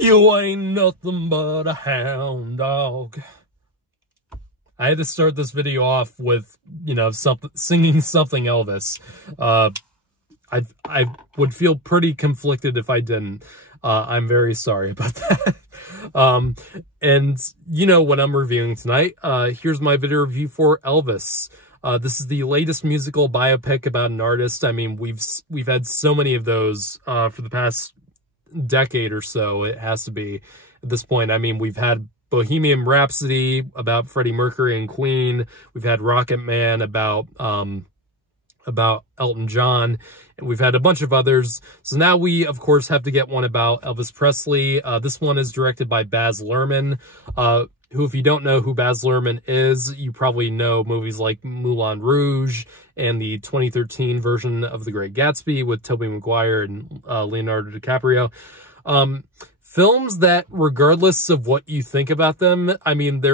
You ain't nothing but a hound dog. I had to start this video off with, you know, singing something Elvis. I would feel pretty conflicted if I didn't. I'm very sorry about that. And you know what I'm reviewing tonight. Here's my video review for Elvis. This is the latest musical biopic about an artist. I mean, we've had so many of those for the past decade or so. It has to be at this point. I mean, we've had Bohemian Rhapsody about Freddie Mercury and Queen. We've had Rocket Man about Elton John, and we've had a bunch of others. So now we, of course, have to get one about Elvis Presley. This one is directed by Baz Luhrmann, who, if you don't know who Baz Luhrmann is, you probably know movies like Moulin Rouge and the 2013 version of The Great Gatsby with Tobey Maguire and Leonardo DiCaprio. Films that, regardless of what you think about them, I mean,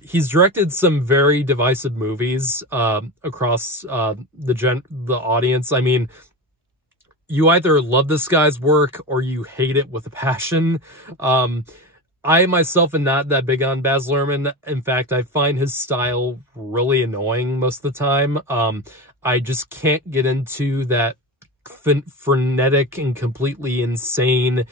he's directed some very divisive movies across the audience. I mean, you either love this guy's work or you hate it with a passion. I myself am not that big on Baz Luhrmann. In fact, I find his style really annoying most of the time. I just can't get into that frenetic and completely insane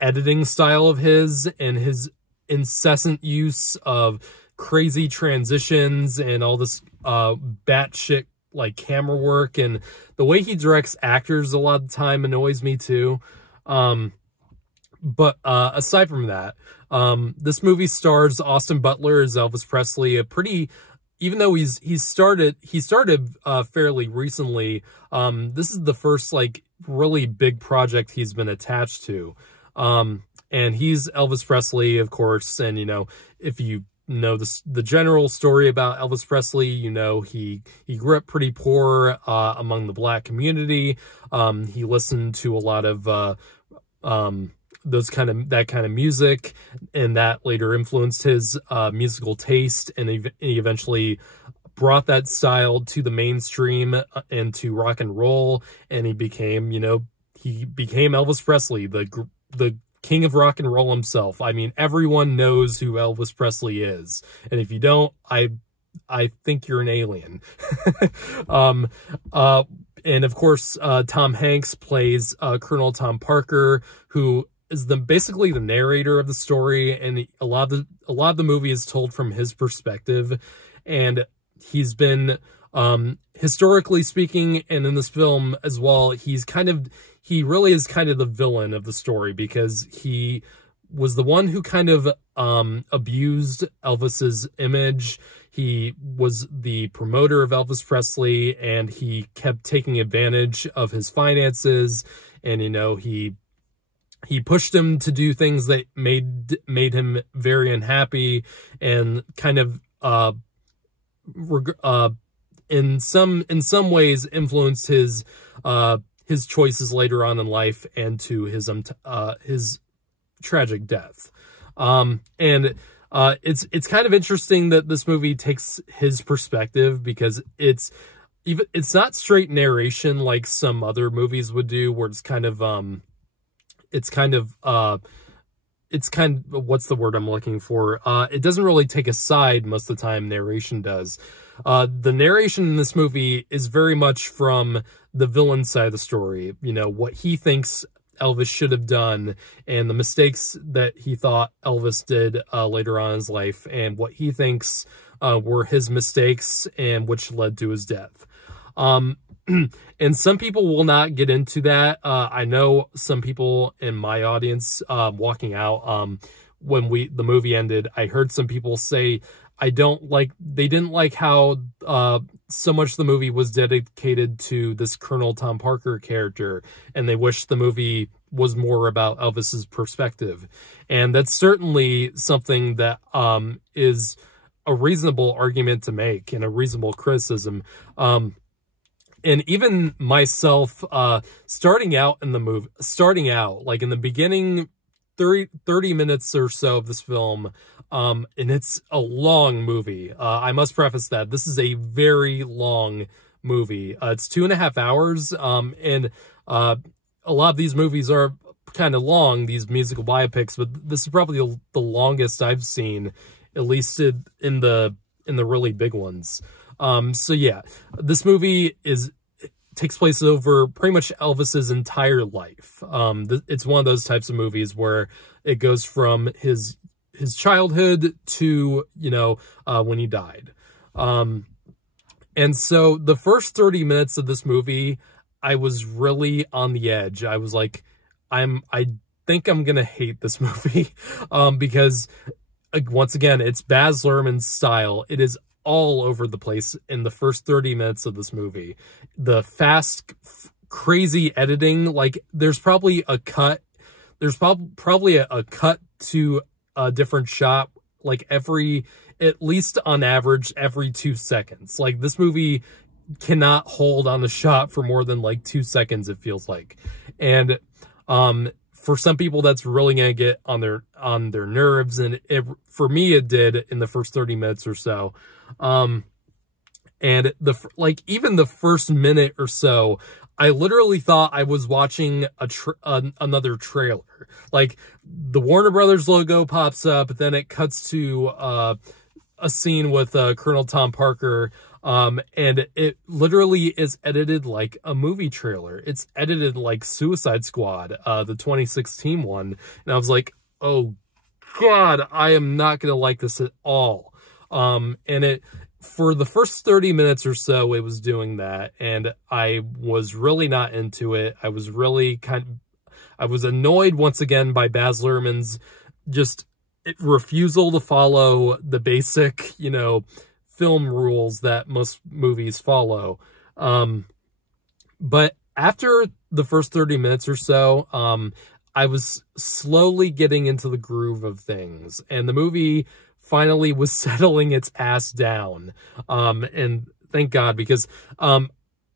editing style of his, and his incessant use of crazy transitions and all this batshit like camera work, and the way he directs actors a lot of the time annoys me too. But aside from that, this movie stars Austin Butler as Elvis Presley, even though he started fairly recently, this is the first like really big project he's been attached to. And he's Elvis Presley, of course, and you know, if you know the general story about Elvis Presley, you know, he grew up pretty poor among the black community. He listened to a lot of that kind of music, and that later influenced his musical taste, and he eventually brought that style to the mainstream and to rock and roll, and he became Elvis Presley, the king of rock and roll himself. I mean, everyone knows who Elvis Presley is, and if you don't, I think you're an alien. And of course, Tom Hanks plays Colonel Tom Parker, who is basically the narrator of the story, and a lot of the movie is told from his perspective, and he's been historically speaking, and in this film as well, he really is kind of the villain of the story, because he was the one who kind of abused Elvis's image. He was the promoter of Elvis Presley, and he kept taking advantage of his finances, and you know, he pushed him to do things that made him very unhappy, and kind of in some ways influenced his choices later on in life, and to his tragic death. It's kind of interesting that this movie takes his perspective, because it's not straight narration like some other movies would do, where it's kind of what's the word I'm looking for? It doesn't really take a side most of the time. Narration does. The narration in this movie is very much from the villain side of the story. You know, what he thinks Elvis should have done, and the mistakes that he thought Elvis did later on in his life, and what he thinks were his mistakes, and which led to his death. And some people will not get into that. I know some people in my audience walking out when the movie ended, I heard some people say they didn't like how so much the movie was dedicated to this Colonel Tom Parker character, and they wish the movie was more about Elvis's perspective. And that's certainly something that is a reasonable argument to make, and a reasonable criticism. And even myself, starting out, like in the beginning 30 minutes or so of this film, and it's a long movie. I must preface that this is a very long movie. It's 2.5 hours, and a lot of these movies are kind of long, these musical biopics, but this is probably the longest I've seen, at least in the really big ones. So yeah, this movie takes place over pretty much Elvis's entire life. It's one of those types of movies where it goes from his childhood to, when he died. And so the first 30 minutes of this movie, I was really on the edge. I was like, I think I'm going to hate this movie, because once again, it's Baz Luhrmann's style. It is all over the place in the first 30 minutes of this movie. The fast, crazy editing, like there's probably a cut. There's probably a cut to a different shot, like at least on average, every 2 seconds. Like this movie cannot hold on the shot for more than like 2 seconds, it feels like. And, for some people, that's really going to get on their nerves. And for me, it did in the first 30 minutes or so. And even the first minute or so, I literally thought I was watching another trailer. Like the Warner Brothers logo pops up, then it cuts to, a scene with, Colonel Tom Parker. And it literally is edited like a movie trailer. It's edited like Suicide Squad, the 2016 one. And I was like, oh God, I am not going to like this at all. And for the first 30 minutes or so, it was doing that. And I was really not into it. I was really I was annoyed once again by Baz Luhrmann's refusal to follow the basic, film rules that most movies follow. But after the first 30 minutes or so, I was slowly getting into the groove of things, and the movie finally was settling its ass down. And thank God, because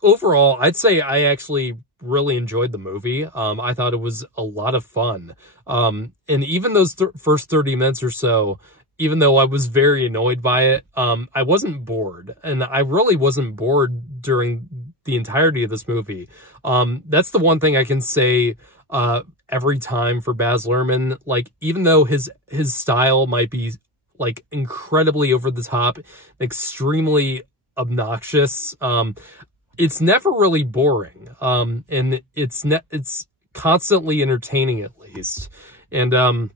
overall, I'd say I actually really enjoyed the movie. I thought it was a lot of fun. And even those first 30 minutes or so, even though I was very annoyed by it, I wasn't bored. And I really wasn't bored during the entirety of this movie. That's the one thing I can say every time for Baz Luhrmann. Like, even though his style might be like incredibly over the top, extremely obnoxious, it's never really boring. And it's constantly entertaining, at least. And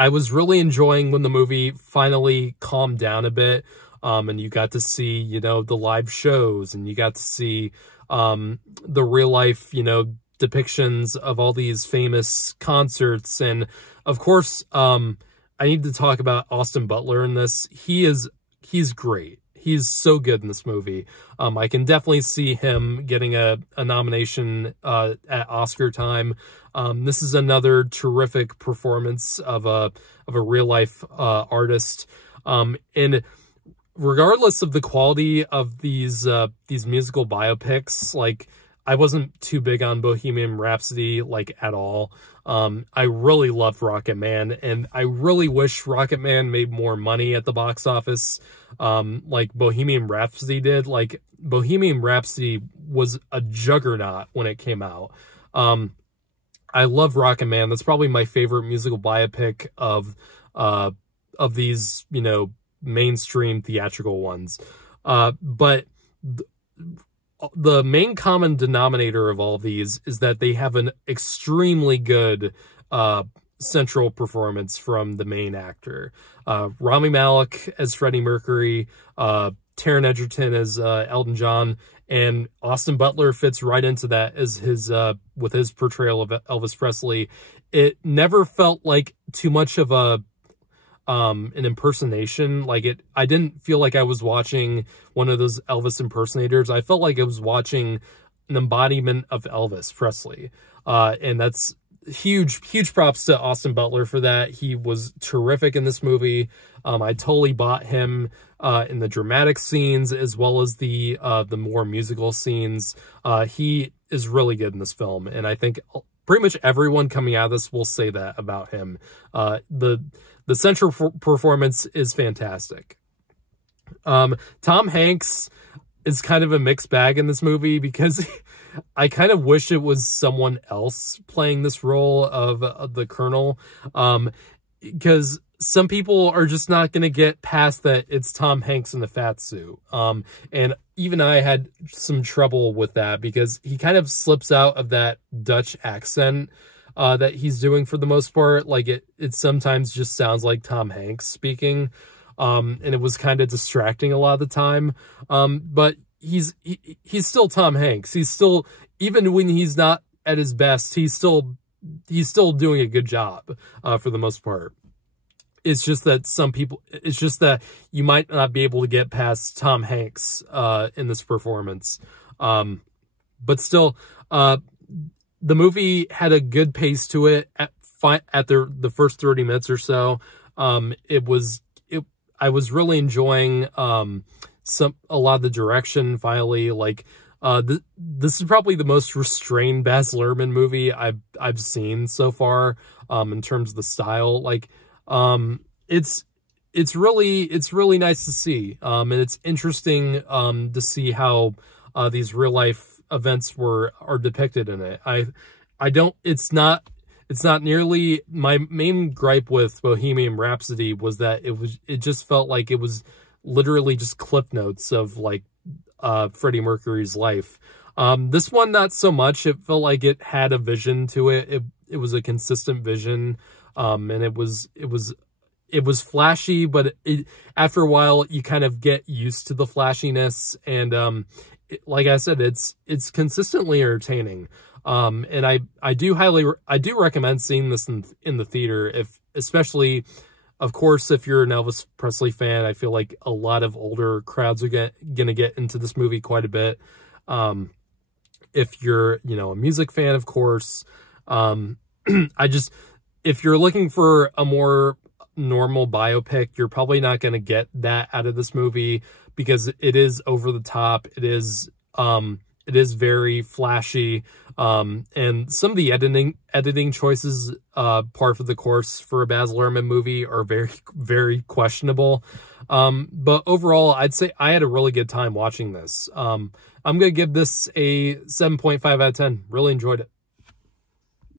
I was really enjoying when the movie finally calmed down a bit, and you got to see, the live shows, and you got to see the real life, depictions of all these famous concerts. And of course, I need to talk about Austin Butler in this. He's great. He's so good in this movie. I can definitely see him getting a nomination at Oscar time. This is another terrific performance of a real life artist. And regardless of the quality of these musical biopics, like, I wasn't too big on Bohemian Rhapsody, like, at all. I really loved Rocket Man, and I really wish Rocket Man made more money at the box office, like Bohemian Rhapsody did. Like, Bohemian Rhapsody was a juggernaut when it came out. I love Rocket Man. That's probably my favorite musical biopic of these, mainstream theatrical ones. But the main common denominator of all of these is that they have an extremely good central performance from the main actor. Rami Malek as Freddie Mercury, Taron Egerton as Elton John, and Austin Butler fits right into that as his with his portrayal of Elvis Presley. It never felt like too much of an impersonation. Like, I didn't feel like I was watching one of those Elvis impersonators. I felt like I was watching an embodiment of Elvis Presley. And that's huge props to Austin Butler for that. He was terrific in this movie. I totally bought him in the dramatic scenes as well as the more musical scenes. He is really good in this film, and I think pretty much everyone coming out of this will say that about him. The central performance is fantastic. Tom Hanks is kind of a mixed bag in this movie because I kind of wish it was someone else playing this role of the Colonel, because some people are just not going to get past that it's Tom Hanks in the fat suit. And even I had some trouble with that because he kind of slips out of that Dutch accent that he's doing for the most part. Like it sometimes just sounds like Tom Hanks speaking. And it was kind of distracting a lot of the time. But he's still Tom Hanks. He's still, even when he's not at his best, he's still doing a good job for the most part. It's just that it's just that you might not be able to get past Tom Hanks in this performance. But still, the movie had a good pace to it at the first 30 minutes or so. I was really enjoying a lot of the direction finally. Like this is probably the most restrained Baz Luhrmann movie I've seen so far in terms of the style. Like it's really nice to see, and it's interesting to see how these real life events are depicted in it. It's not nearly, my main gripe with Bohemian Rhapsody was that it just felt like it was literally just clip notes of like Freddie Mercury's life. This one, not so much. It felt like it had a vision to it. It was a consistent vision. And it was flashy, but after a while you kind of get used to the flashiness. And, like I said, it's consistently entertaining. And I do recommend seeing this in the theater, especially, of course, if you're an Elvis Presley fan. I feel like a lot of older crowds are gonna get into this movie quite a bit. If you're, a music fan, of course. If you're looking for a more normal biopic, you're probably not going to get that out of this movie because it is over the top. It is very flashy. And some of the editing choices, par for the course for a Baz Luhrmann movie, are very, very questionable. But overall, I'd say I had a really good time watching this. I'm going to give this a 7.5 out of 10. Really enjoyed it.